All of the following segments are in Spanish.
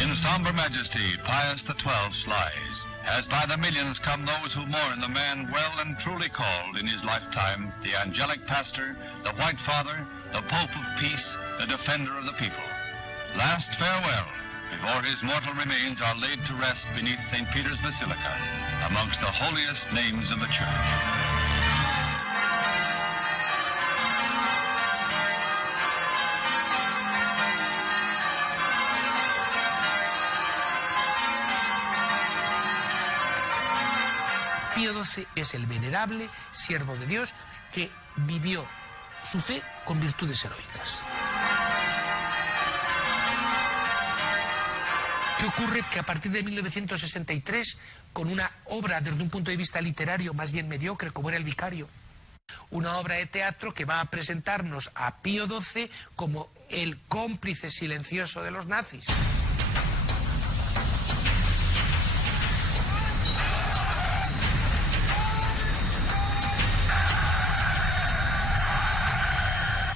In somber majesty, Pius XII lies, as by the millions come those who mourn the man well and truly called in his lifetime the angelic pastor, the White Father, the Pope of Peace, the defender of the people. Last farewell before his mortal remains are laid to rest beneath St. Peter's Basilica, amongst the holiest names of the Church. Pío XII es el venerable siervo de Dios que vivió su fe con virtudes heroicas. ¿Qué ocurre? Que a partir de 1963, con una obra desde un punto de vista literario más bien mediocre, como era El Vicario, una obra de teatro que va a presentarnos a Pío XII como el cómplice silencioso de los nazis.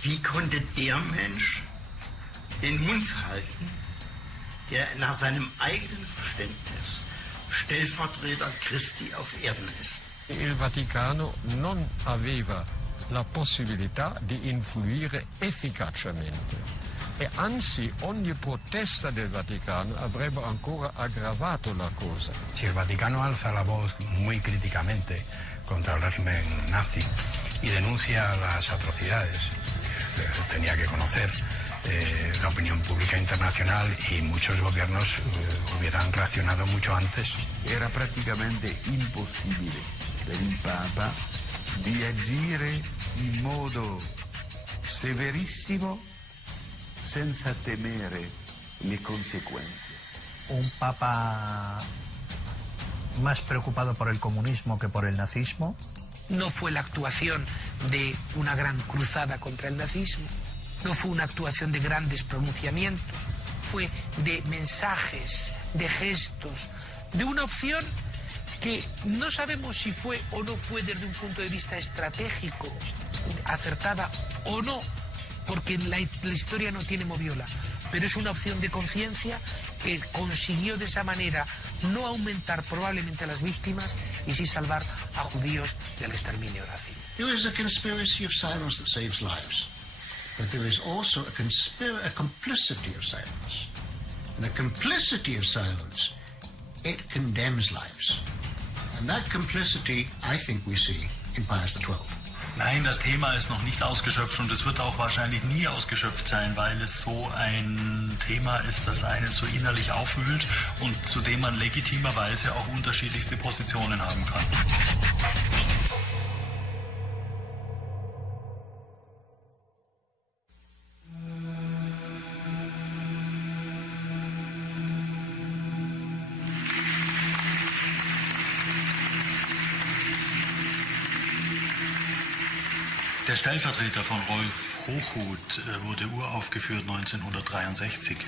Wie konnte der Mensch den Mund halten, der nach seinem eigenen Verständnis Stellvertreter Christi auf Erden ist? Il Vaticano non aveva la possibilità di influire efficacemente e anzi ogni protesta del Vaticano avrebbe ancora aggravato la cosa. Si el Vaticano alza la voz muy críticamente contra el régimen nazi y denuncia las atrocidades, tenía que conocer la opinión pública internacional y muchos gobiernos hubieran reaccionado mucho antes. Era praticamente impossibile per il Papa di agire in modo severissimo senza temere le conseguenze. Un Papa más preocupado por el comunismo que por el nazismo. No fue la actuación de una gran cruzada contra el nazismo, no fue una actuación de grandes pronunciamientos, fue de mensajes, de gestos, de una opción que no sabemos si fue o no fue desde un punto de vista estratégico, acertada o no, porque la historia no tiene moviola, pero es una opción de conciencia que consiguió de esa manera no aumentar probablemente a las víctimas y sí salvar a judíos del exterminio nazi. There is a conspiracy of silence that saves lives, but there is also a complicity of silence. And a complicity of silence, it condemns lives. And that complicity, I think we see in Pius XII. Nein, das Thema ist noch nicht ausgeschöpft und es wird auch wahrscheinlich nie ausgeschöpft sein, weil es so ein Thema ist, das einen so innerlich aufwühlt und zu dem man legitimerweise auch unterschiedlichste Positionen haben kann. Der Stellvertreter von Rolf Hochhuth wurde uraufgeführt 1963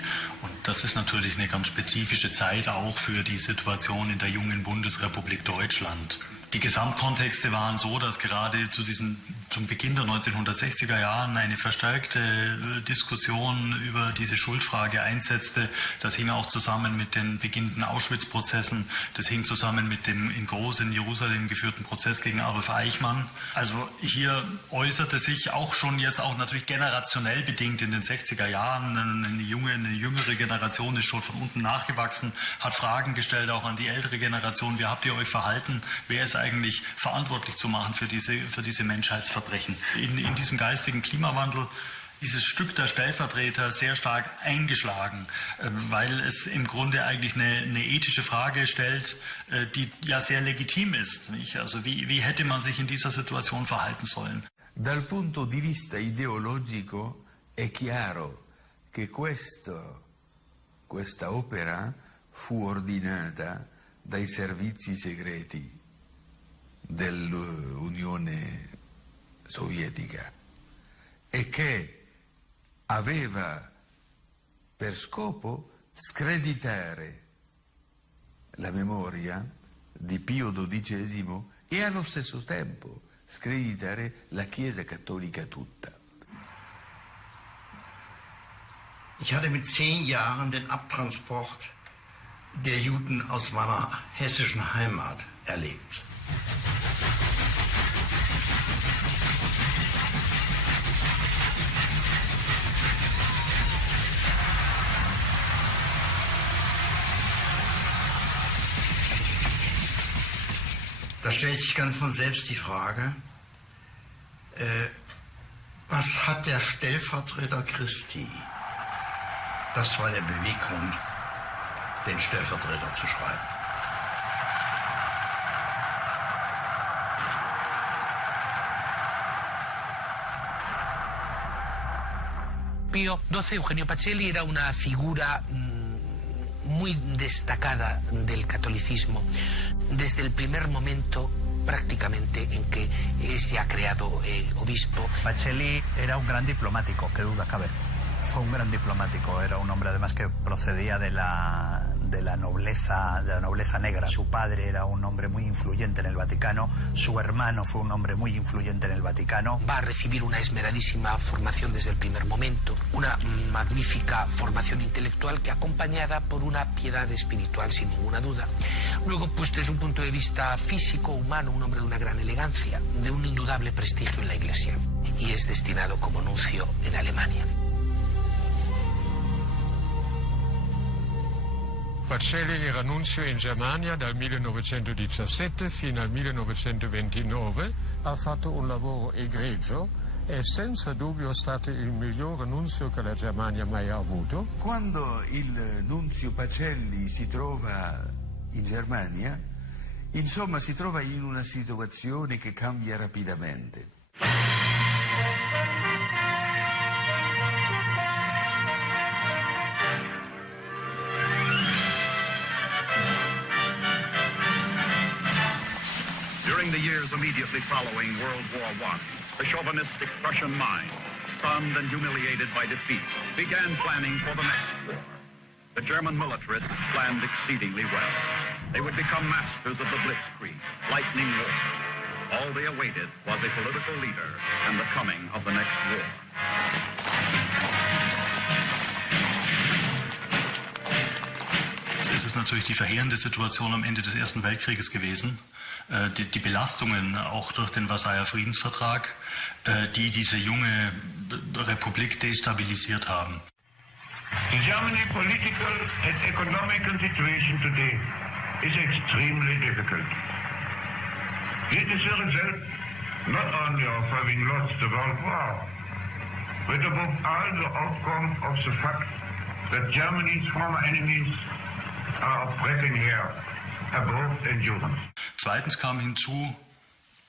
und das ist natürlich eine ganz spezifische Zeit auch für die Situation in der jungen Bundesrepublik Deutschland. Die Gesamtkontexte waren so, dass gerade zum Beginn der 1960er Jahren eine verstärkte Diskussion über diese Schuldfrage einsetzte. Das hing auch zusammen mit den beginnenden Auschwitz-Prozessen. Das hing zusammen mit dem in groß in Jerusalem geführten Prozess gegen Adolf Eichmann. Also hier äußerte sich auch schon jetzt auch natürlich generationell bedingt in den 60er Jahren. Eine jüngere Generation ist schon von unten nachgewachsen, hat Fragen gestellt auch an die ältere Generation. Wie habt ihr euch verhalten? Wer ist eigentlich verantwortlich zu machen für diese Menschheitsverbrechen? In diesem geistigen Klimawandel dieses Stück der Stellvertreter sehr stark eingeschlagen, weil es im Grunde eigentlich eine ethische Frage stellt, die ja sehr legitim ist. Nicht? Also wie hätte man sich in dieser Situation verhalten sollen? Dal punto di vista ideologico è chiaro che questa opera fu ordinata dai servizi segreti dell'Unione Sovietica e che aveva per scopo screditare la memoria di Pio XII e allo stesso tempo screditare la Chiesa Cattolica tutta. Ich hatte mit 10 Jahren den Abtransport der Juden aus meiner hessischen Heimat erlebt. Da stellt sich ganz von selbst die Frage, was hat der Stellvertreter Christi? Das war der Beweggrund, den Stellvertreter zu schreiben. Pío XII, Eugenio Pacelli, era una figura muy destacada del catolicismo desde el primer momento prácticamente en que es ya creado obispo. Pacelli era un gran diplomático, qué duda cabe. Fue un gran diplomático, era un hombre además que procedía de la nobleza negra. Su padre era un hombre muy influyente en el Vaticano, su hermano fue un hombre muy influyente en el Vaticano. Va a recibir una esmeradísima formación desde el primer momento, una magnífica formación intelectual que acompañada por una piedad espiritual sin ninguna duda. Luego, pues desde un punto de vista físico, humano, un hombre de una gran elegancia, de un indudable prestigio en la Iglesia, y es destinado como nuncio en Alemania. Pacelli era nunzio in Germania dal 1917 fino al 1929, ha fatto un lavoro egregio, è senza dubbio stato il migliore nunzio che la Germania mai ha avuto. Quando il nunzio Pacelli si trova in Germania, insomma si trova in una situazione che cambia rapidamente. During the years immediately following World War I, the chauvinistic Prussian mind, stunned and humiliated by defeat, began planning for the next war. The German militarists planned exceedingly well. They would become masters of the Blitzkrieg, lightning war. All they awaited was a political leader and the coming of the next war. Es ist natürlich die verheerende Situation am Ende des Ersten Weltkrieges gewesen. Die Belastungen auch durch den Versailler Friedensvertrag, die diese junge Republik destabilisiert haben. The Germany political and economical situation today is extremely difficult. It is a result not only of having lost the World War, but above all the outcome of the fact that Germany's former enemies are oppressing her above endurance. Zweitens kam hinzu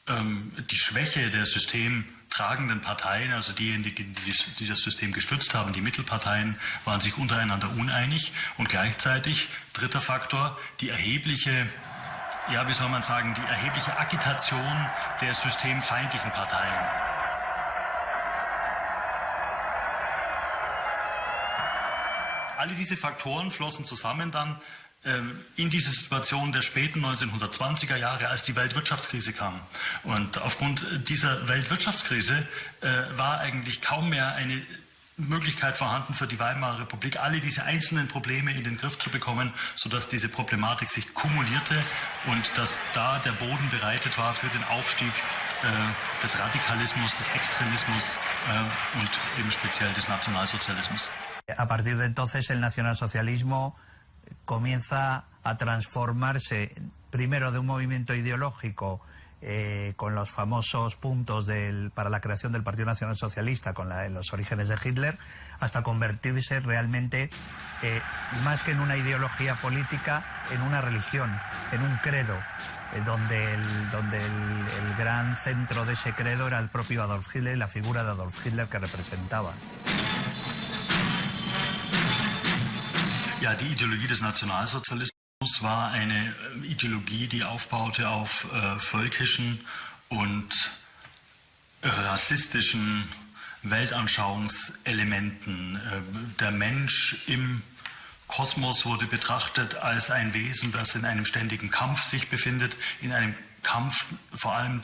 die Schwäche der systemtragenden Parteien, also diejenigen, die das System gestützt haben, die Mittelparteien, waren sich untereinander uneinig. Und gleichzeitig, dritter Faktor, die erhebliche, ja, wie soll man sagen, die erhebliche Agitation der systemfeindlichen Parteien. Alle diese Faktoren flossen zusammen dann in diese Situation der späten 1920er Jahre, als die Weltwirtschaftskrise kam. Und aufgrund dieser Weltwirtschaftskrise war eigentlich kaum mehr eine Möglichkeit vorhanden für die Weimarer Republik, alle diese einzelnen Probleme in den Griff zu bekommen, sodass diese Problematik sich kumulierte und dass da der Boden bereitet war für den Aufstieg des Radikalismus, des Extremismus und eben speziell des Nationalsozialismus. A partir de entonces el nacionalsocialismo comienza a transformarse primero de un movimiento ideológico con los famosos puntos para la creación del Partido Nacional Socialista, con los orígenes de Hitler, hasta convertirse realmente, más que en una ideología política, en una religión, en un credo, donde el gran centro de ese credo era el propio Adolf Hitler y la figura de Adolf Hitler que representaba. Ja, die Ideologie des Nationalsozialismus war eine Ideologie, die aufbaute auf völkischen und rassistischen Weltanschauungselementen. Der Mensch im Kosmos wurde betrachtet als ein Wesen, das in einem ständigen Kampf sich befindet, in einem Kampf vor allem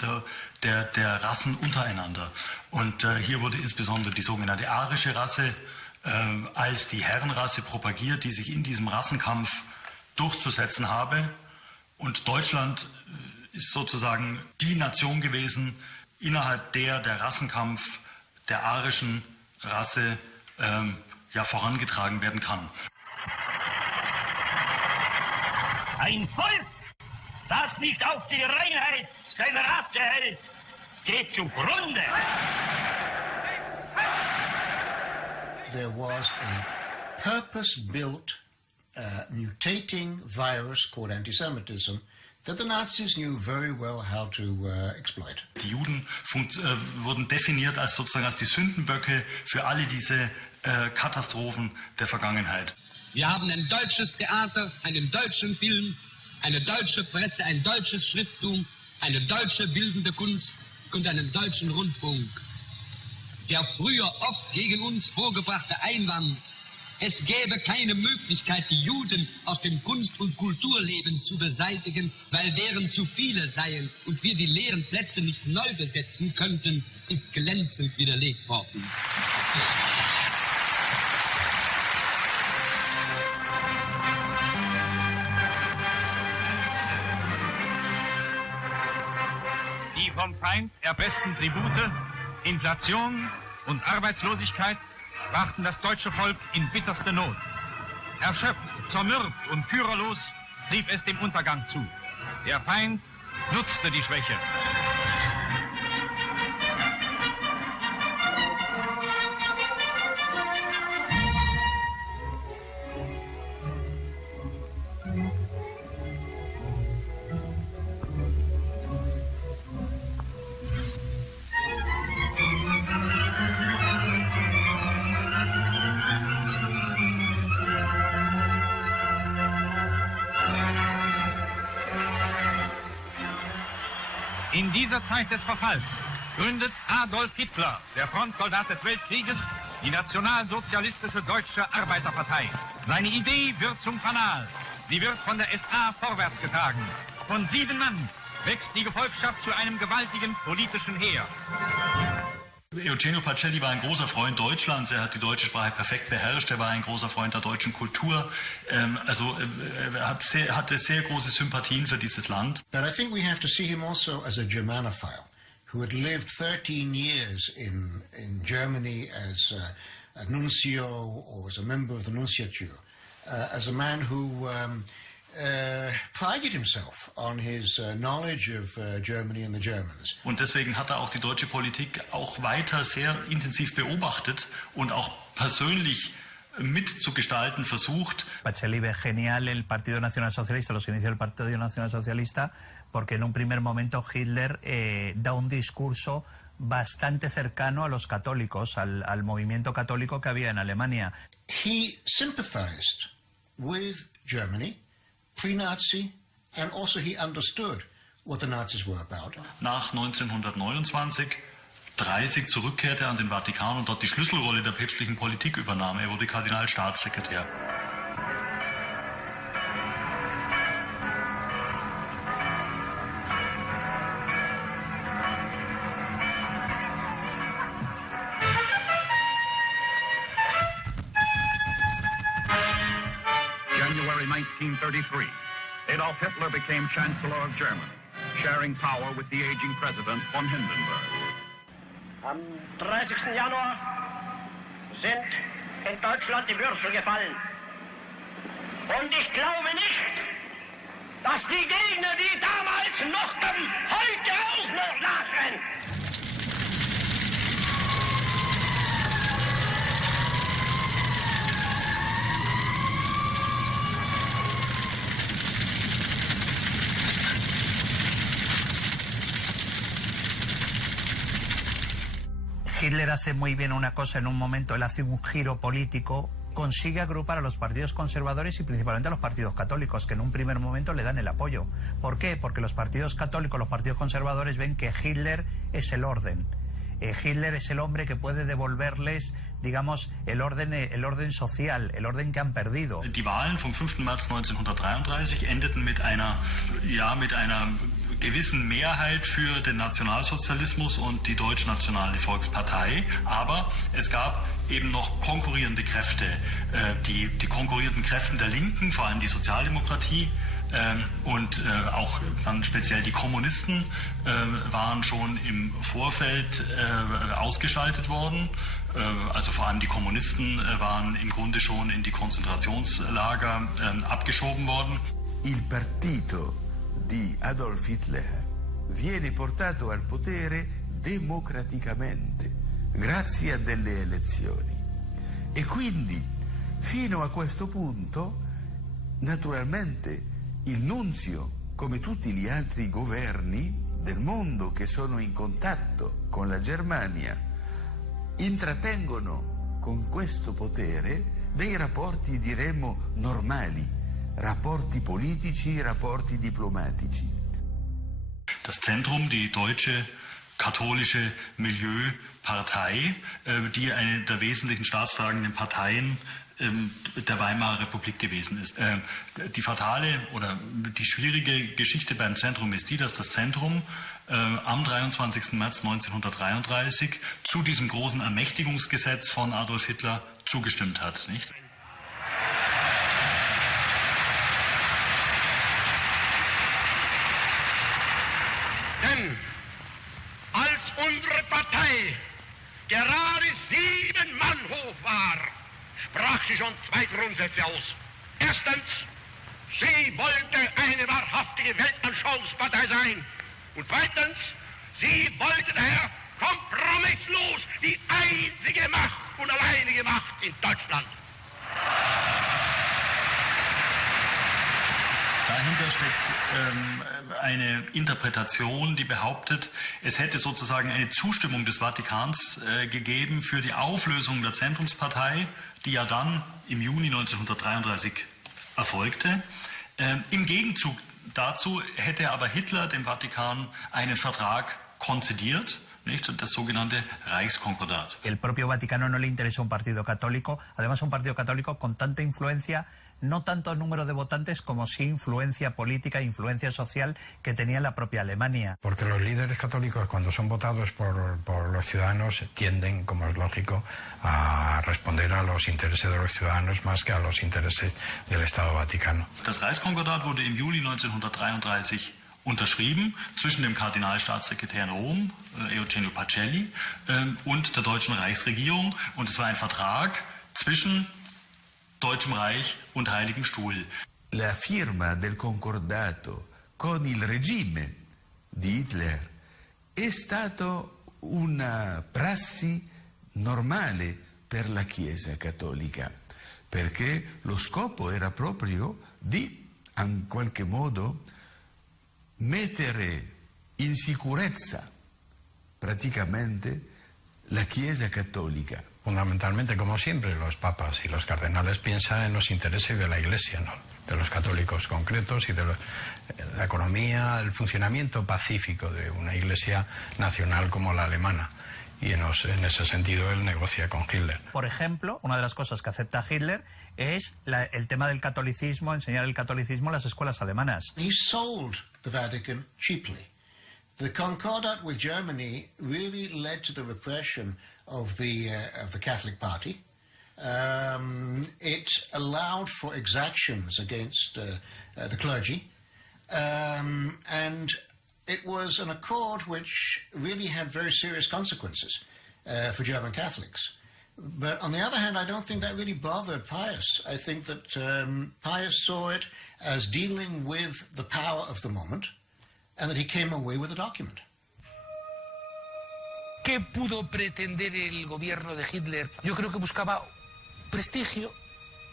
der Rassen untereinander. Und hier wurde insbesondere die sogenannte arische Rasse als die Herrenrasse propagiert, die sich in diesem Rassenkampf durchzusetzen habe. Und Deutschland ist sozusagen die Nation gewesen, innerhalb der Rassenkampf der arischen Rasse vorangetragen werden kann. Ein Volk, das nicht auf die Reinheit seiner Rasse hält, geht zugrunde. There was a purpose-built, mutating virus called anti-Semitism that the Nazis knew very well how to exploit. Die Juden wurden definiert als sozusagen als die Sündenböcke für alle diese Katastrophen der Vergangenheit. Wir haben ein deutsches Theater, einen deutschen Film, eine deutsche Presse, ein deutsches Schrifttum, eine deutsche bildende Kunst und einen deutschen Rundfunk. Der früher oft gegen uns vorgebrachte Einwand, es gäbe keine Möglichkeit, die Juden aus dem Kunst- und Kulturleben zu beseitigen, weil deren zu viele seien und wir die leeren Plätze nicht neu besetzen könnten, ist glänzend widerlegt worden. Die vom Feind erpressten Tribute, Inflation und Arbeitslosigkeit brachten das deutsche Volk in bitterste Not. Erschöpft, zermürbt und führerlos trieb es dem Untergang zu. Der Feind nutzte die Schwäche. In dieser Zeit des Verfalls gründet Adolf Hitler, der Frontsoldat des Weltkrieges, die Nationalsozialistische Deutsche Arbeiterpartei. Seine Idee wird zum Fanal. Sie wird von der SA vorwärts getragen. Von 7 Mann wächst die Gefolgschaft zu einem gewaltigen politischen Heer. Eugenio Pacelli war ein großer Freund Deutschlands, er hat die deutsche Sprache perfekt beherrscht, er war ein großer Freund der deutschen Kultur, er hatte sehr große Sympathien für dieses Land. But I think we have to see him also as a Germanophile, who had lived 13 years in Germany as a nuncio or as a member of the nunciature, as a man who prided himself on his knowledge of Germany and the Germans. Und deswegen hat er auch die deutsche Politik auch weiter sehr intensiv beobachtet und auch persönlich mitzugestalten versucht. Pacelli ve genial el Partido Nacional Socialista, los inicios del Partido Nacional Socialista, porque en un primer momento Hitler da un discurso bastante cercano a los católicos, al movimiento católico que había en Alemania. He sympathized with Germany pre-Nazi, and also he understood what the Nazis were about. Nach 1929, 30 zurückkehrte er an den Vatikan und dort die Schlüsselrolle der päpstlichen Politik übernahm. Er wurde Kardinalstaatssekretär. January 1933, Adolf Hitler became Chancellor of Germany, sharing power with the aging President von Hindenburg. Am 30. Januar sind in Deutschland die Würfel gefallen. Und ich glaube nicht, dass die Gegner, die damals mochten, heute auch noch nachrennen. Hitler hace muy bien una cosa en un momento, él hace un giro político, consigue agrupar a los partidos conservadores y principalmente a los partidos católicos, que en un primer momento le dan el apoyo. ¿Por qué? Porque los partidos católicos, los partidos conservadores ven que Hitler es el orden. Hitler es el hombre que puede devolverles, digamos, el orden social, el orden que han perdido. Die Wahlen vom 5. März 1933 endeten mit einer gewissen Mehrheit für den Nationalsozialismus und die Deutschnationale Volkspartei, aber es gab eben noch konkurrierende Kräfte. Die konkurrierenden Kräfte der Linken, vor allem die Sozialdemokratie, und auch dann speziell die Kommunisten waren schon im Vorfeld ausgeschaltet worden. Also vor allem die Kommunisten waren im Grunde schon in die Konzentrationslager abgeschoben worden. Il partito di Adolf Hitler viene portato al potere democraticamente, grazie a delle elezioni. E quindi, fino a questo punto, naturalmente, il nunzio, come tutti gli altri governi del mondo che sono in contatto con la Germania, intrattengono con questo potere dei rapporti, diremmo, normali, rapporti politici, rapporti diplomatici. Das Zentrum, die deutsche katholische Milieupartei, die eine der wesentlichen staatstragenden Parteien der Weimarer Republik gewesen ist. Die fatale oder die schwierige Geschichte beim Zentrum ist die, dass das Zentrum am 23. März 1933 zu diesem großen Ermächtigungsgesetz von Adolf Hitler zugestimmt hat. Nicht? Denn als unsere Partei gerade 7 Mann hoch war, sprach sie schon 2 Grundsätze aus. Erstens, sie wollte eine wahrhaftige Weltanschauungspartei sein. Und zweitens, sie wollte daher kompromisslos die einzige Macht und alleinige Macht in Deutschland. Dahinter steckt eine Interpretation, die behauptet, es hätte sozusagen eine Zustimmung des Vatikans gegeben für die Auflösung der Zentrumspartei, die ja dann im Juni 1933 erfolgte. Im Gegenzug dazu hätte aber Hitler dem Vatikan einen Vertrag konzediert, nicht? Das sogenannte Reichskonkordat. El propio Vaticano no le interesa un partido católico, además un partido católico con tanta influencia, no tanto número de votantes como sí influencia política, influencia social que tenía la propia Alemania. Porque los líderes católicos, cuando son votados por los ciudadanos, tienden, como es lógico, a responder a los intereses de los ciudadanos más que a los intereses del Estado Vaticano. Das Reichskonkordat wurde im Juli 1933 unterschrieben zwischen dem Kardinalstaatssekretär in Rom, Eugenio Pacelli, und der deutschen Reichsregierung. Und es war ein Vertrag zwischen Deutschem Reich und Heiligem Stuhl. La firma del concordato con il regime di Hitler è stato una prassi normale per la Chiesa cattolica, perché lo scopo era proprio di, in qualche modo, mettere in sicurezza praticamente la Chiesa cattolica. Fundamentalmente, como siempre, los papas y los cardenales piensan en los intereses de la Iglesia, ¿no? De los católicos concretos y de la economía, el funcionamiento pacífico de una Iglesia nacional como la alemana. Y en ese sentido él negocia con Hitler. Por ejemplo, una de las cosas que acepta Hitler es el tema del catolicismo, enseñar el catolicismo en las escuelas alemanas. He sold the Vatican cheaply. The Concordat with Germany really led to the repression of the Catholic Party. It allowed for exactions against the clergy, and it was an accord which really had very serious consequences for German Catholics. But on the other hand, I don't think that really bothered Pius. I think that Pius saw it as dealing with the power of the moment, and that he came away with a document. ¿Qué pudo pretender el gobierno de Hitler? Yo creo que buscaba prestigio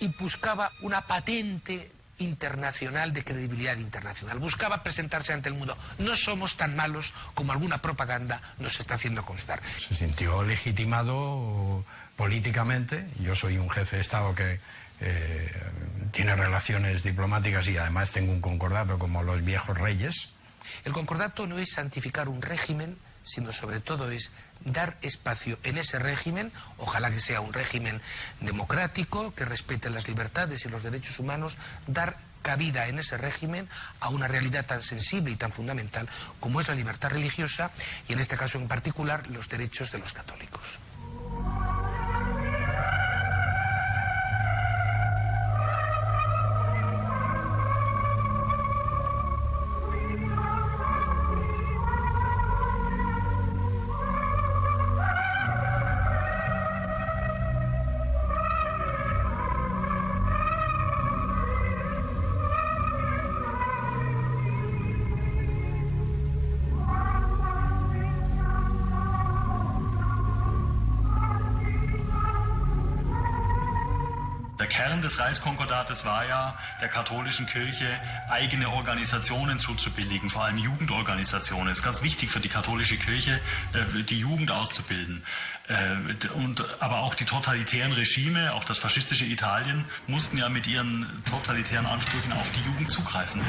y buscaba una patente internacional de credibilidad internacional. Buscaba presentarse ante el mundo. No somos tan malos como alguna propaganda nos está haciendo constar. Se sintió legitimado políticamente. Yo soy un jefe de Estado que tiene relaciones diplomáticas y además tengo un concordato como los viejos reyes. El concordato no es santificar un régimen, sino sobre todo es dar espacio en ese régimen, ojalá que sea un régimen democrático, que respete las libertades y los derechos humanos, dar cabida en ese régimen a una realidad tan sensible y tan fundamental como es la libertad religiosa y en este caso en particular los derechos de los católicos. Der Kern des Reichskonkordates war ja, der katholischen Kirche eigene Organisationen zuzubilligen, vor allem Jugendorganisationen. Es ist ganz wichtig für die katholische Kirche, die Jugend auszubilden. Aber auch die totalitären Regime, auch das faschistische Italien, mussten ja mit ihren totalitären Ansprüchen auf die Jugend zugreifen.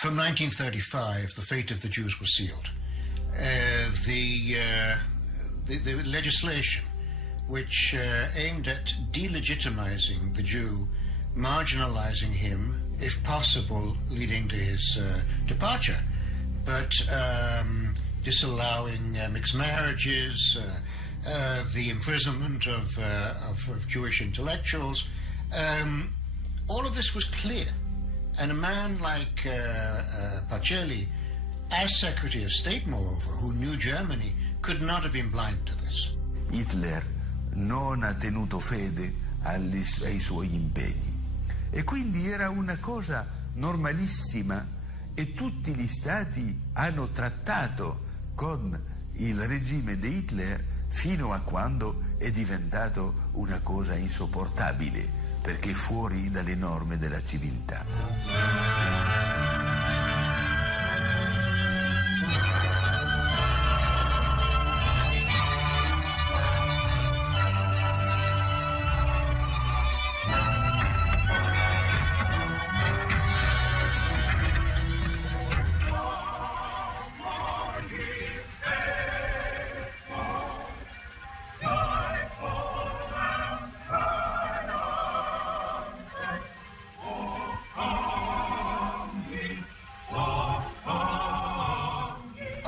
From 1935, the fate of the Jews was sealed. The legislation which aimed at delegitimizing the Jew, marginalizing him, if possible, leading to his departure, but disallowing mixed marriages, the imprisonment of Jewish intellectuals, all of this was clear. And a man like Pacelli, as Secretary of State, moreover, who knew Germany, could not have been blind to this. Hitler non ha tenuto fede ai suoi impegni e quindi era una cosa normalissima e tutti gli stati hanno trattato con il regime di Hitler fino a quando è diventato una cosa insopportabile, perché fuori dalle norme della civiltà.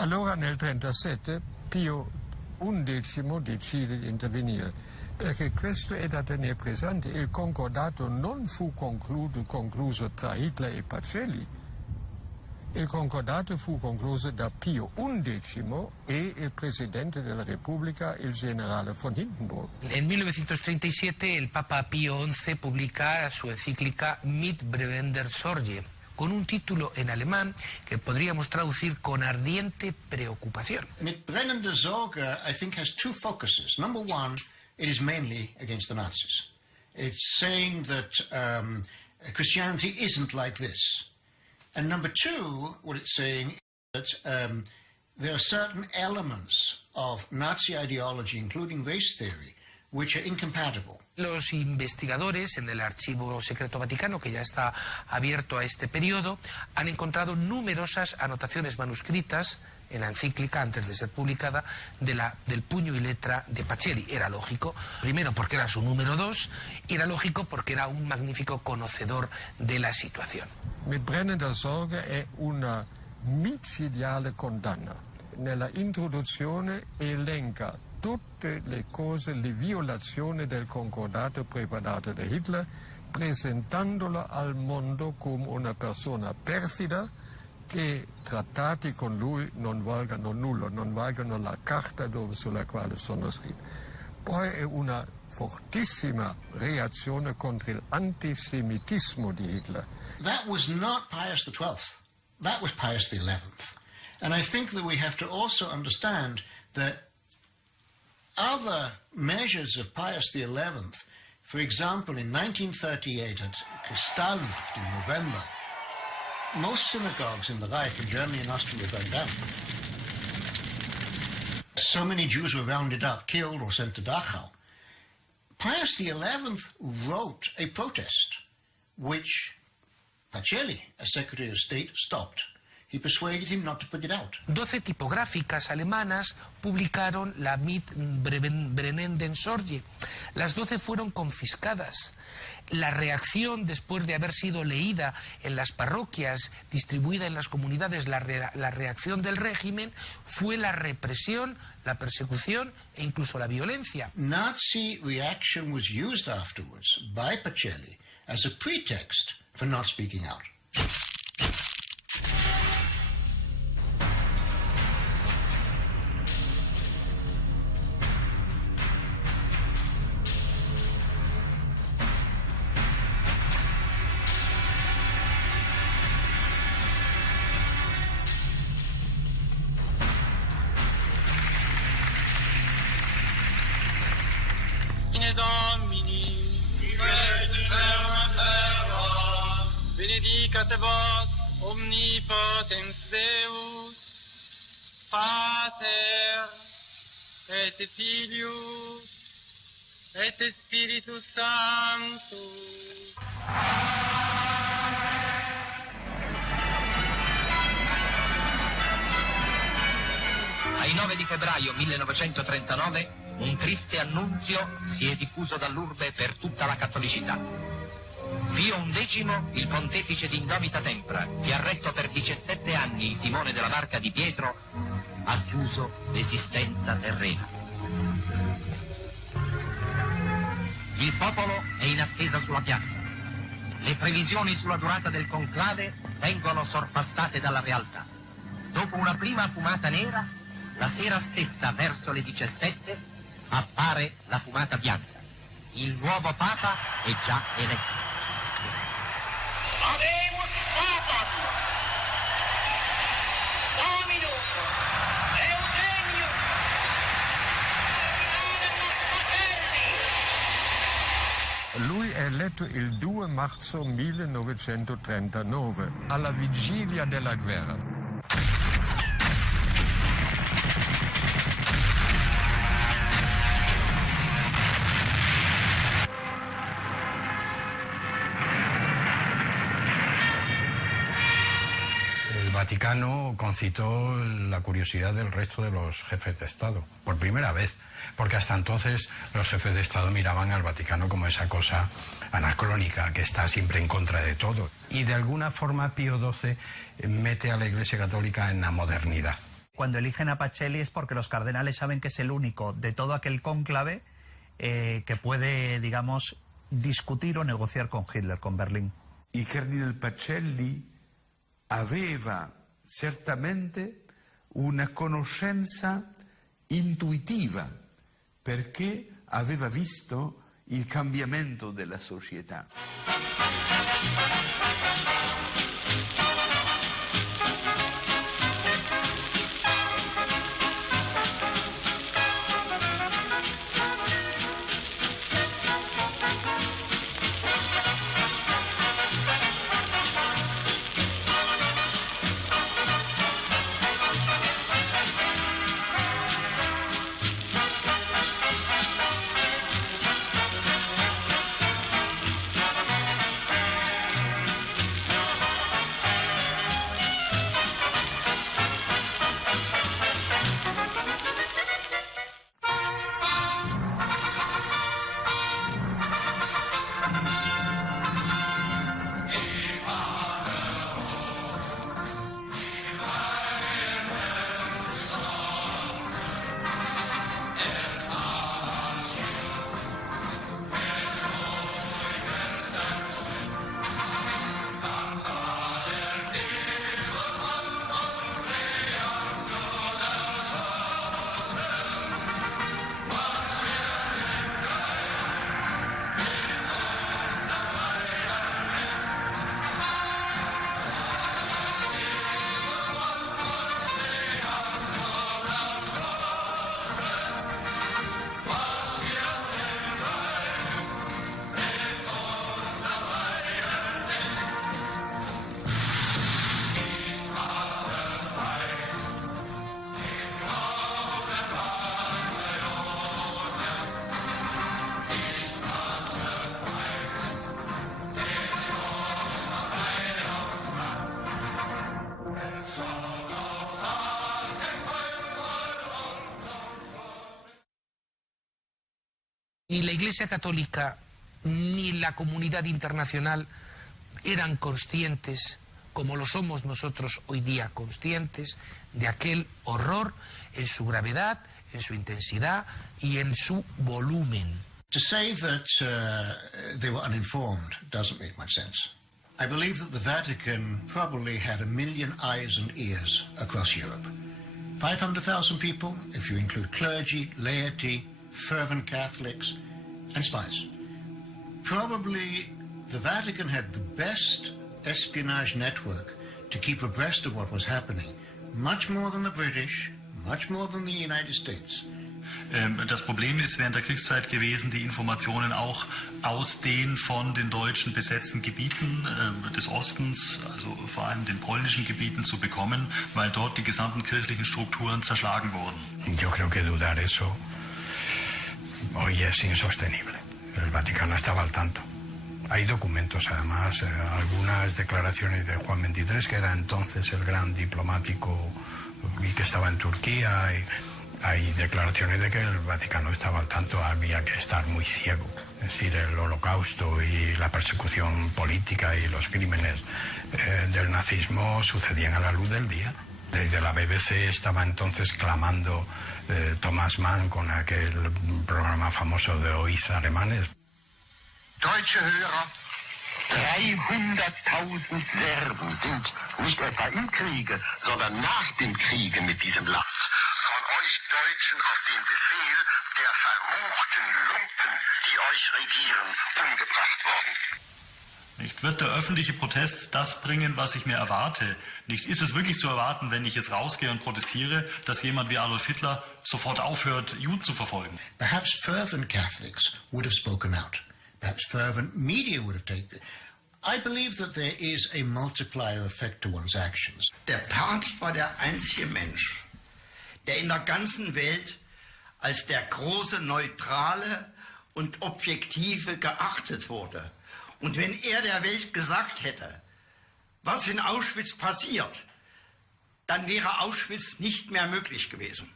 Allora nel 1937 Pio XI decide di intervenire, perché questo è da tenere presente: il concordato non fu concluso tra Hitler e Pacelli, il concordato fu concluso da Pio XI e il Presidente della Repubblica, il generale von Hindenburg. En 1937 el Papa Pío XI publica su encíclica Mit brennender Sorge, con un título en alemán que podríamos traducir con ardiente preocupación. Mit brennender Sorge, I think, has two focuses. Number one, it is mainly against the Nazis. It's saying that Christianity isn't like this. And number two, what it's saying is that there are certain elements of Nazi ideology, including race theory, which are incompatible. Los investigadores en el Archivo Secreto Vaticano, que ya está abierto a este periodo, han encontrado numerosas anotaciones manuscritas en la encíclica, antes de ser publicada, del puño y letra de Pacelli. Era lógico, primero porque era su número 2, y era lógico porque era un magnífico conocedor de la situación. Mit brennender Sorge è una micidiale condanna. Nella introduzione elenca tutte le cose, le violazioni del concordato preparato da Hitler, presentandolo al mondo come una persona perfida, che trattati con lui non valgono nulla, non valgono la carta sulla quale sono scritti. Poi è una fortissima reazione contro l'antisemitismo di Hitler. That was not Pius XII. That was Pius XI. And I think that we have to also understand that other measures of Pius XI, for example, in 1938 at Kristallnacht in November, most synagogues in the Reich, in Germany and Austria, were burned down. So many Jews were rounded up, killed, or sent to Dachau. Pius XI wrote a protest, which Pacelli, as Secretary of State, stopped. He persuaded him not to put it out. 12 tipográficas alemanas publicaron la Mitbrennenden Sorge. Las 12 fueron confiscadas. La reacción, después de haber sido leída en las parroquias, distribuida en las comunidades, la reacción del régimen fue la represión, la persecución e incluso la violencia. Nazi reaction was used afterwards by Pacelli as a pretext for not speaking out. Domini, benedicat vos omnipotens Deus, Pater et Filius et Spiritus Sanctus. Ai 9 di febbraio 1939 un triste annunzio si è diffuso dall'urbe per tutta la cattolicità. Pio XI, il pontefice di indomita tempra, che ha retto per 17 anni il timone della barca di Pietro, ha chiuso l'esistenza terrena. Il popolo è in attesa sulla piazza. Le previsioni sulla durata del conclave vengono sorpassate dalla realtà. Dopo una prima fumata nera, la sera stessa verso le 17 appare la fumata bianca. Il nuovo Papa è già eletto. Ademus Papam, Dominus, Eugenius, Lui è eletto il 2 marzo 1939, alla vigilia della guerra. El Vaticano concitó la curiosidad del resto de los jefes de Estado, por primera vez, porque hasta entonces los jefes de Estado miraban al Vaticano como esa cosa anacrónica que está siempre en contra de todo. Y de alguna forma Pío XII mete a la Iglesia Católica en la modernidad. Cuando eligen a Pacelli es porque los cardenales saben que es el único de todo aquel cónclave que puede, digamos, discutir o negociar con Hitler, con Berlín. Il cardinal Pacelli aveva certamente una conoscenza intuitiva, perché aveva visto il cambiamento della società. Ni la Iglesia Católica ni la comunidad internacional eran conscientes, como lo somos nosotros hoy día conscientes, de aquel horror en su gravedad, en su intensidad y en su volumen. To say that they were uninformed doesn't make much sense. I believe that the Vatican probably had 1 million eyes and ears across Europe. 500,000 people, if you include clergy, laity, fervent Catholics, and spies. Probably the Vatican had the best espionage network to keep abreast of what was happening, much more than the British, much more than the United States. Das Problem ist während der Kriegszeit gewesen, die Informationen auch aus den von den Deutschen besetzten Gebieten des Ostens, also vor allem den polnischen Gebieten, zu bekommen, weil dort die gesamten kirchlichen Strukturen zerschlagen wurden. Yo creo que dudar eso hoy es insostenible. El Vaticano estaba al tanto. Hay documentos, además, algunas declaraciones de Juan XXIII, que era entonces el gran diplomático y que estaba en Turquía. Hay declaraciones de que el Vaticano estaba al tanto, había que estar muy ciego. Es decir, el holocausto y la persecución política y los crímenes del nazismo sucedían a la luz del día. Desde la BBC estaba entonces clamando Thomas Mann con aquel programa famoso de OIZ alemanes. Deutsche Hörer, 300.000 Serben sind nicht etwa im Kriege, sondern nach dem Kriege mit diesem Land. Von euch Deutschen auf den Befehl der verruchten Lumpen, die euch regieren, umgebracht worden. Nicht wird der öffentliche Protest das bringen, was ich mir erwarte? Nicht ist es wirklich zu erwarten, wenn ich jetzt rausgehe und protestiere, dass jemand wie Adolf Hitler sofort aufhört, Juden zu verfolgen? Perhaps fervent Catholics would have spoken out. Perhaps fervent media would have taken it. I believe that there is a multiplier effect to one's actions. Der Papst war der einzige Mensch, der in der ganzen Welt als der große, neutrale und objektive geachtet wurde. Und wenn er der Welt gesagt hätte, was in Auschwitz passiert, dann wäre Auschwitz nicht mehr möglich gewesen.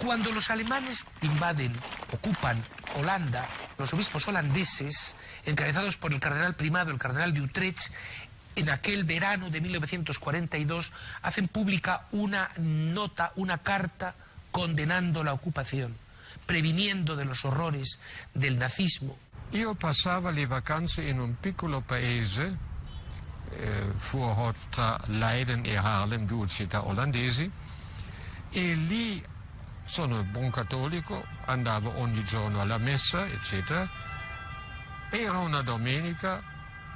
Cuando los alemanes invaden, ocupan Holanda, los obispos holandeses, encabezados por el cardenal primado, el cardenal de Utrecht, en aquel verano de 1942, hacen pública una nota, una carta condenando la ocupazione, previniendo de los horrores del nazismo. Io passavo le vacanze in un piccolo paese, tra Leiden e Haarlem, due città olandesi, e lì sono un buon cattolico, andavo ogni giorno alla messa, eccetera. Era una domenica,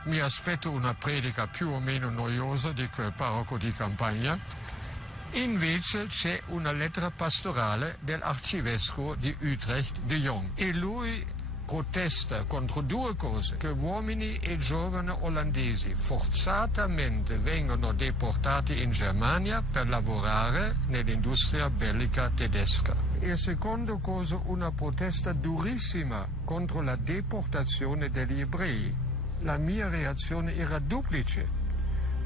mi aspetto una predica più o meno noiosa di quel parroco di campagna. Invece c'è una lettera pastorale dell'arcivescovo di Utrecht, de Jong, e lui protesta contro due cose: che uomini e giovani olandesi forzatamente vengono deportati in Germania per lavorare nell'industria bellica tedesca. E secondo cosa, una protesta durissima contro la deportazione degli ebrei. La mia reazione era duplice.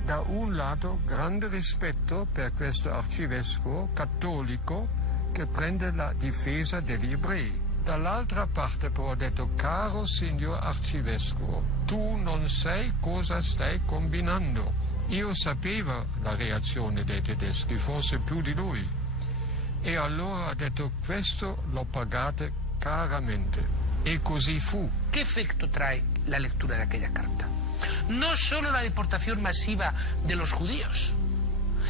Da un lato grande rispetto per questo arcivescovo cattolico che prende la difesa degli ebrei. Dall'altra parte però ho detto: caro signor arcivescovo, tu non sai cosa stai combinando. Io sapevo la reazione dei tedeschi, forse più di lui. E allora ho detto: questo lo pagate caramente. E così fu. ¿Qué efecto trae la lectura de aquella carta? No solo la deportación masiva de los judíos,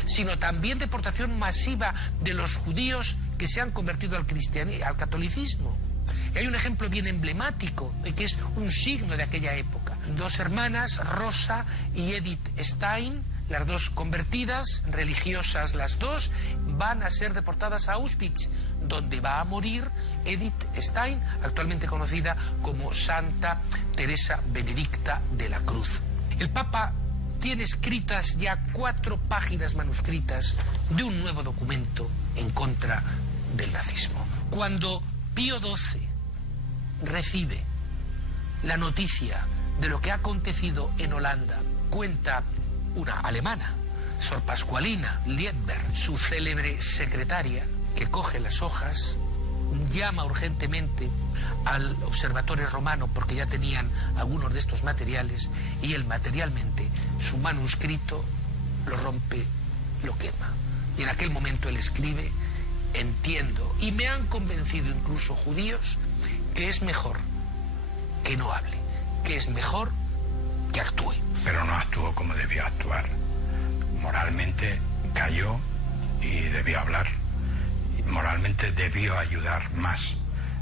sino también deportación masiva de los judíos que se han convertido al catolicismo. Y hay un ejemplo bien emblemático, que es un signo de aquella época. Dos hermanas, Rosa y Edith Stein, las dos convertidas, religiosas las dos, van a ser deportadas a Auschwitz, donde va a morir Edith Stein, actualmente conocida como Santa Teresa Benedicta de la Cruz. El Papa tiene escritas ya 4 páginas manuscritas de un nuevo documento en contra del nazismo. Cuando Pío XII recibe la noticia de lo que ha acontecido en Holanda, cuenta una alemana, Sor Pascualina Liedberg, su célebre secretaria, que coge las hojas, llama urgentemente al Observatorio Romano porque ya tenían algunos de estos materiales y él materialmente su manuscrito lo rompe, lo quema. Y en aquel momento él escribe: entiendo, y me han convencido incluso judíos, que es mejor que no hable, que es mejor que actúe. Pero no actuó como debió actuar. Moralmente cayó y debió hablar. Moralmente debió ayudar más.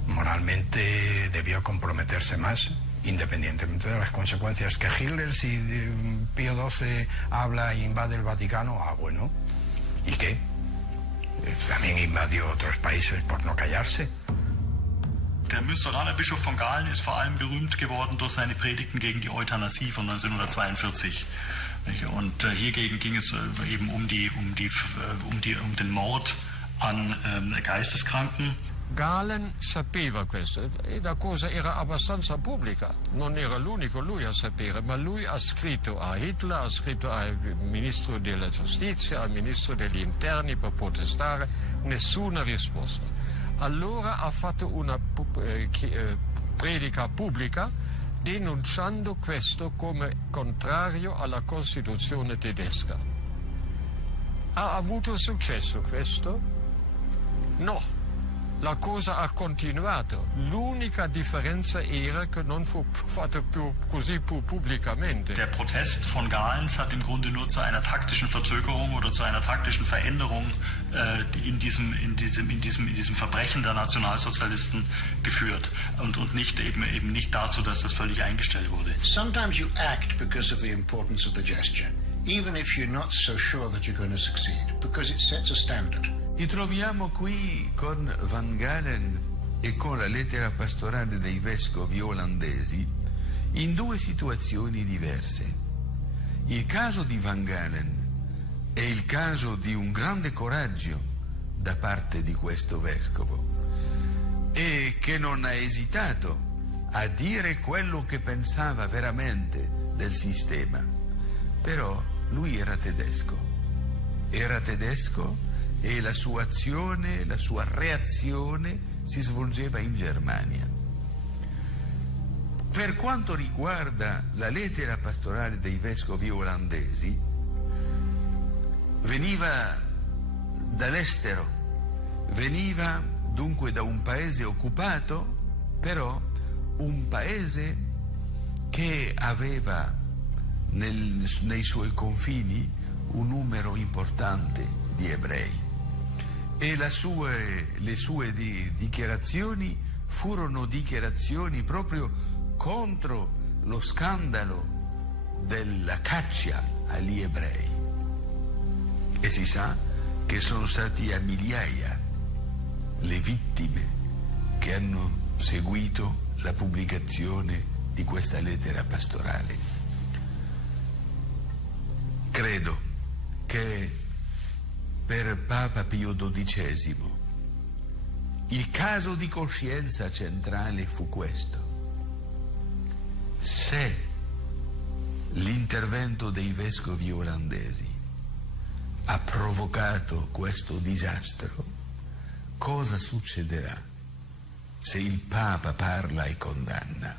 Moralmente debió comprometerse más, independientemente de las consecuencias. Que Hitler, si Pío XII habla e invade el Vaticano, bueno, ¿y qué? También invadió otros países por no callarse. Der Münsteraner Bischof von Galen ist vor allem berühmt geworden durch seine Predigten gegen die Euthanasie von 1942. Und hiergegen ging es eben um den Mord an Geisteskranken. Galen sapeva questo e la cosa era abbastanza pubblica, non era l'unico lui a sapere, ma lui ha scritto a Hitler, ha scritto al ministro della giustizia, al ministro degli interni per protestare, nessuna risposta. Allora ha fatto una predica pubblica denunciando questo come contrario alla Costituzione tedesca. Ha avuto successo questo? No. La cosa ha continuato. L'unica differenza era che non fu fatto più così pubblicamente. Der Protest von Galens hat im Grunde nur zu einer taktischen Verzögerung oder zu einer taktischen Veränderung in diesem Verbrechen der Nationalsozialisten geführt und nicht eben nicht dazu, dass das völlig eingestellt wurde. Sometimes you act because of the importance of the gesture, even if you're not so sure that you're going to succeed, because it sets a standard. Ci troviamo qui con Van Galen e con la lettera pastorale dei vescovi olandesi in due situazioni diverse. Il caso di Van Galen è il caso di un grande coraggio da parte di questo vescovo e che non ha esitato a dire quello che pensava veramente del sistema. Però lui era tedesco e la sua azione, la sua reazione si svolgeva in Germania. Per quanto riguarda la lettera pastorale dei vescovi olandesi, veniva dall'estero, veniva dunque da un paese occupato, però un paese che aveva nei suoi confini un numero importante di ebrei. E le sue dichiarazioni furono dichiarazioni proprio contro lo scandalo della caccia agli ebrei. E si sa che sono stati a migliaia le vittime che hanno seguito la pubblicazione di questa lettera pastorale. Credo che per Papa Pio XII il caso di coscienza centrale fu questo: se l'intervento dei vescovi olandesi ha provocato questo disastro, cosa succederà se il Papa parla e condanna?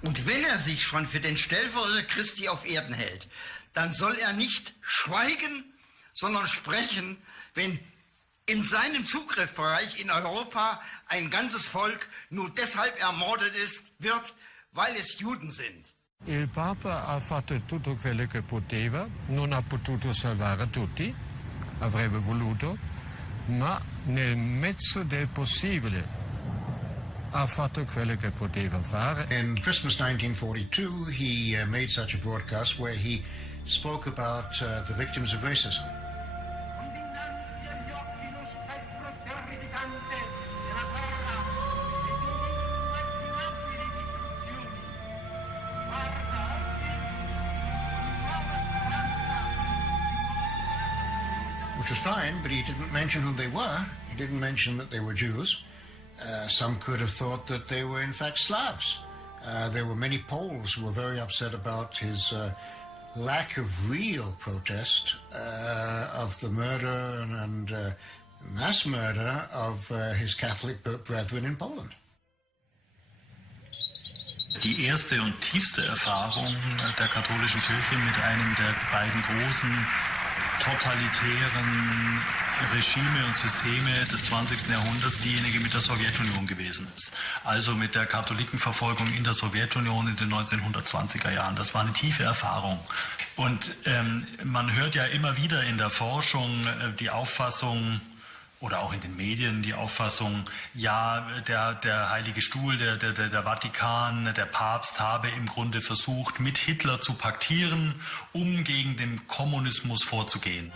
Und wenn er sich schon für den Stellvertreter Christi auf Erden hält, dann soll er nicht schweigen, sondern sprechen, wenn in seinem Zugriffsbereich in Europa ein ganzes Volk nur deshalb ermordet wird, weil es Juden sind. Il Papa ha fatto tutto quello che poteva, non ha potuto salvare tutti, avrebbe voluto, ma nel mezzo del possibile ha fatto quello che poteva fare. In Christmas 1942 he made such a broadcast where he spoke about the victims of racism. Which was fine, but he didn't mention who they were. He didn't mention that they were Jews. Some could have thought that they were in fact Slavs. There were many Poles who were very upset about his lack of real protest of the murder and mass murder of his Catholic brethren in Poland. Die erste und tiefste Erfahrung der katholischen Kirche mit einem der beiden großen totalitären Regime und Systeme des 20. Jahrhunderts diejenige mit der Sowjetunion gewesen ist. Also mit der Katholikenverfolgung in der Sowjetunion in den 1920er Jahren. Das war eine tiefe Erfahrung. Und man hört ja immer wieder in der Forschung die Auffassung, oder auch in den Medien die Auffassung, ja, der Heilige Stuhl, der Vatikan, der Papst habe im Grunde versucht, mit Hitler zu paktieren, um gegen den Kommunismus vorzugehen.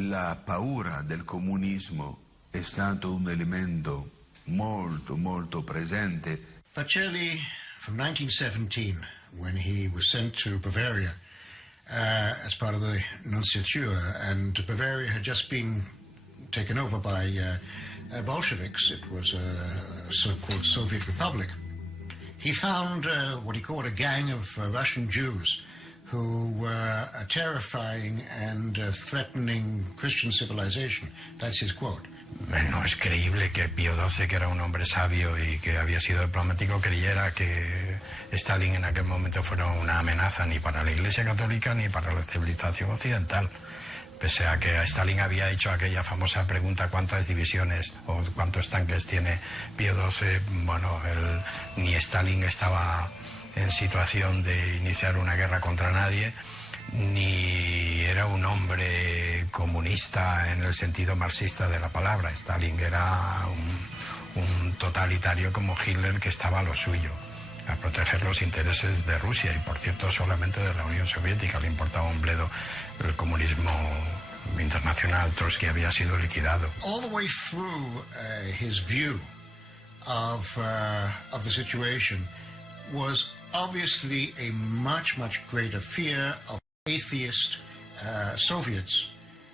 La paura del comunismo è stato un elemento molto presente. Pacelli, from 1917, when he was sent to Bavaria as part of the Nunciature, and Bavaria had just been taken over by Bolsheviks, it was a so-called Soviet Republic, he found what he called a gang of Russian Jews who were terrifying and threatening Christian civilization. That's his quote. No es creíble que Pío XII, que era un hombre sabio y que había sido diplomático, creyera que Stalin en aquel momento fuera una amenaza ni para la Iglesia Católica ni para la civilización occidental. Pese a que Stalin había hecho aquella famosa pregunta, ¿cuántas divisiones o cuántos tanques tiene Pío XII? Bueno, ni Stalin estaba en situación de iniciar una guerra contra nadie, ni era un hombre comunista en el sentido marxista de la palabra. Stalin era un totalitario como Hitler, que estaba a lo suyo, a proteger los intereses de Rusia y, por cierto, solamente de la Unión Soviética. Le importaba un bledo el comunismo internacional. Trotsky había sido liquidado. All the way through his view of the situation was obviously a much greater fear of atheist Soviets,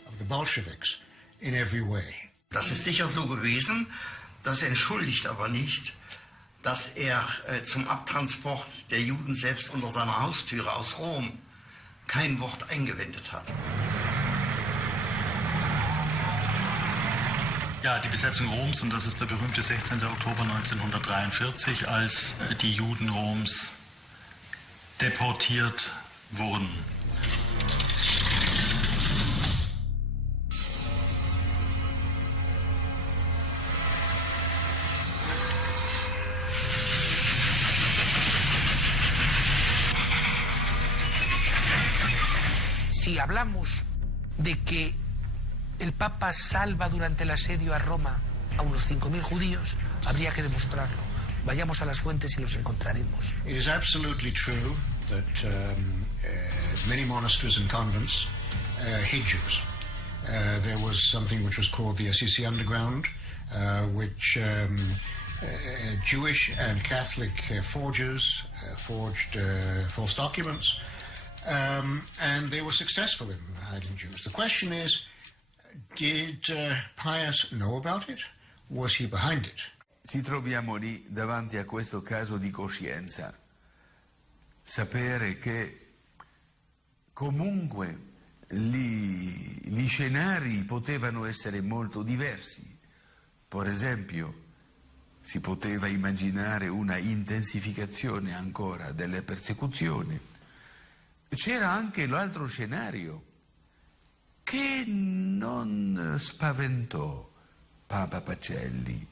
of the Bolsheviks, in every way. Das ist sicher so gewesen, das entschuldigt aber nicht, dass er zum Abtransport der Juden selbst unter seiner Haustüre aus Rom kein Wort eingewendet hat. Ja, die Besetzung Roms, und das ist der berühmte 16. Oktober 1943, als die Juden Roms deportiert wurden. Si hablamos de que el Papa salva durante el asedio a Roma a unos 5.000 judíos, habría que demostrarlo. Vayamos a las fuentes y los encontraremos. It is absolutely true that many monasteries and convents hid Jews. There was something which was called the Assisi Underground, which Jewish and Catholic forgers forged false documents, and they were successful in hiding Jews. The question is, did Pius know about it? Was he behind it? Ci troviamo lì davanti a questo caso di coscienza. Sapere che comunque gli scenari potevano essere molto diversi. Per esempio, si poteva immaginare una intensificazione ancora delle persecuzioni. C'era anche l'altro scenario che non spaventò Papa Pacelli.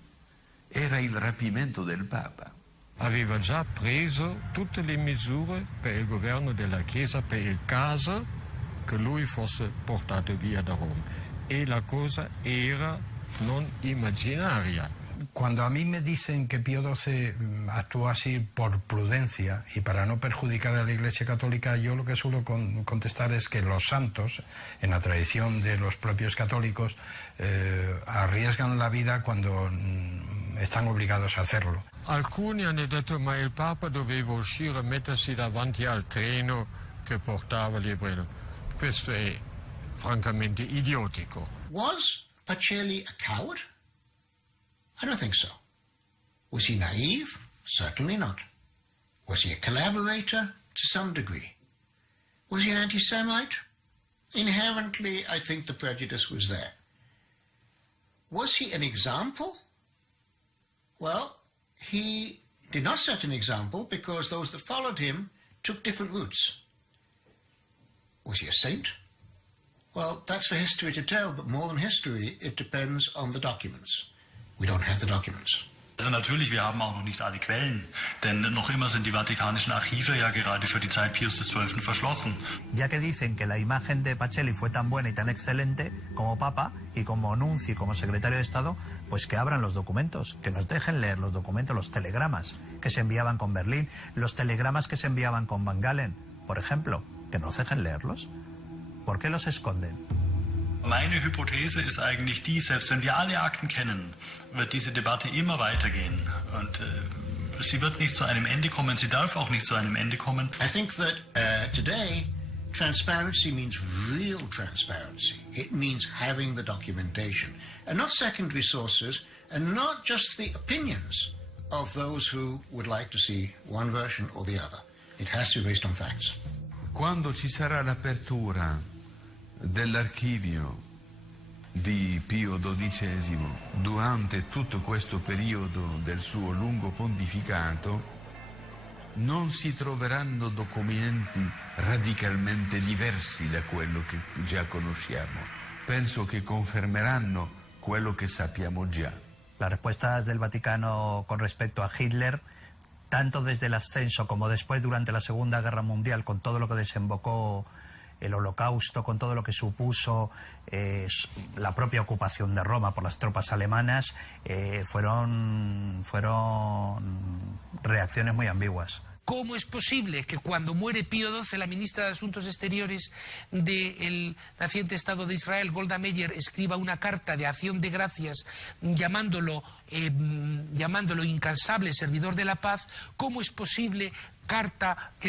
Era il rapimento del Papa. Aveva già preso tutte le misure per il governo della Chiesa per il caso che lui fosse portato via da Roma. E la cosa era non immaginaria. Cuando a mí me dicen que Pío XII actuó así por prudencia y para no perjudicar a la Iglesia Católica, yo lo que suelo contestar es que los santos, en la tradición de los propios católicos, arriesgan la vida cuando están obligados a hacerlo. Alcuni hanno detto ma il Papa doveva uscire e mettersi davanti al treno che portava gli ebrei. Questo è francamente idiotico. Was Pacelli a coward? I don't think so. Was he naive? Certainly not. Was he a collaborator? To some degree. Was he an anti-Semite? Inherently, I think the prejudice was there. Was he an example? Well, he did not set an example because those that followed him took different routes. Was he a saint? Well, that's for history to tell, but more than history, it depends on the documents. We don't have the documents. Also natürlich, wir haben auch noch nicht alle Quellen, denn noch immer sind die vatikanischen Archive ja gerade für die Zeit Pius XII. Verschlossen. Ya que dicen que la imagen de Pacelli fue tan buena y tan excelente como Papa y como nuncio y como secretario de Estado, pues que abran los documentos, que nos dejen leer los documentos, los telegramas que se enviaban con Berlín, los telegramas que se enviaban con Van Galen, por ejemplo, que nos dejen leerlos. ¿Por qué los esconden? Meine Hypothese ist eigentlich die, selbst wenn wir alle Akten kennen, wird diese Debatte immer weitergehen. Und sie wird nicht zu einem Ende kommen, sie darf auch nicht zu einem Ende kommen. I think that today, transparency means real transparency. It means having the documentation, and not secondary sources, and not just the opinions of those who would like to see one version or the other. It has to be based on facts. Quando ci sarà l'apertura dell'archivio di Pio XII durante tutto questo periodo del suo lungo pontificato, non si troveranno documenti radicalmente diversi da quello che già conosciamo. Penso che confermeranno quello che sappiamo già. Las respuestas del Vaticano con respecto a Hitler, tanto desde el ascenso como después durante la Segunda Guerra Mundial, con todo lo que desembocó el Holocausto, con todo lo que supuso la propia ocupación de Roma por las tropas alemanas, fueron reacciones muy ambiguas. ¿Cómo es posible que cuando muere Pío XII, la ministra de Asuntos Exteriores del naciente Estado de Israel, Golda Meir, escriba una carta de acción de gracias llamándolo incansable servidor de la paz? ¿Cómo es posible carta que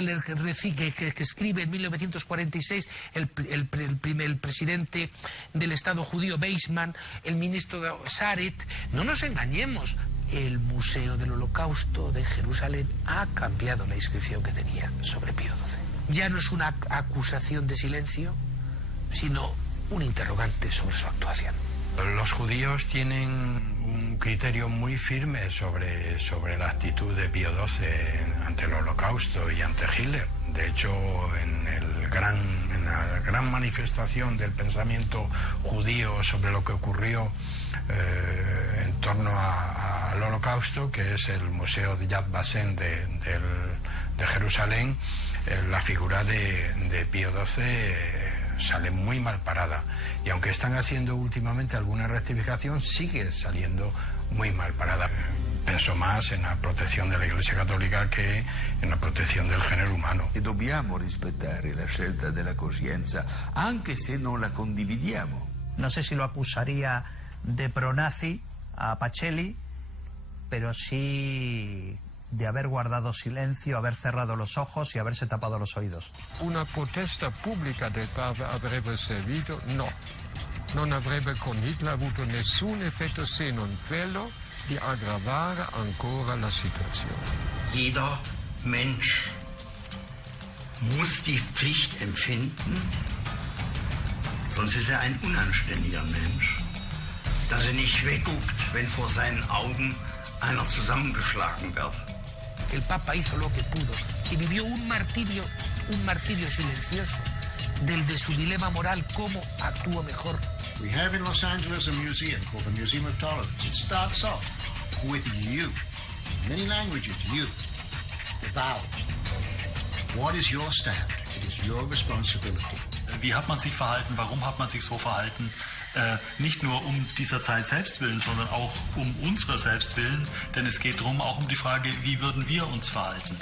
escribe en 1946 el presidente del Estado judío Weizmann, el ministro Sharet? No nos engañemos. El Museo del Holocausto de Jerusalén ha cambiado la inscripción que tenía sobre Pío XII. Ya no es una acusación de silencio, sino un interrogante sobre su actuación. Los judíos tienen un criterio muy firme sobre la actitud de Pío XII ante el Holocausto y ante Hitler. De hecho, en la gran manifestación del pensamiento judío sobre lo que ocurrió en torno al Holocausto, que es el Museo de Yad Vashem de Jerusalén, la figura de Pío XII sale muy mal parada. Y aunque están haciendo últimamente alguna rectificación, sigue saliendo muy mal parada. Penso más en la protección de la Iglesia Católica che en la protezione del genere umano. E dobbiamo rispettare la scelta della coscienza, anche se non la condividiamo. No sé si lo acusaría de pronazi a Pacelli, pero sí de haber guardado silencio, haber cerrado los ojos y haberse tapado los oídos. Una protesta pubblica del Papa avrebbe servito? No. Non avrebbe con Hitler avuto nessun effetto se non quello di aggravare ancora la situazione. Jeder Mensch muss die Pflicht empfinden, sonst ist er ein unanständiger Mensch, dass er nicht wegguckt, wenn vor seinen Augen einer zusammengeschlagen wird. El Papa hizo lo que pudo y vivió un martirio silencioso de su dilema moral, cómo actuó mejor. We have in Los Angeles a museum called the Museum of Tolerance. It starts off with you, many languages, you, the thou. What is your stand? It is your responsibility. wie hat man sich verhalten, warum hat man sich so verhalten, nicht nur um dieser Zeit selbst willen, sondern auch um unserer selbst willen, denn es geht darum, auch um die Frage, wie würden wir uns verhalten.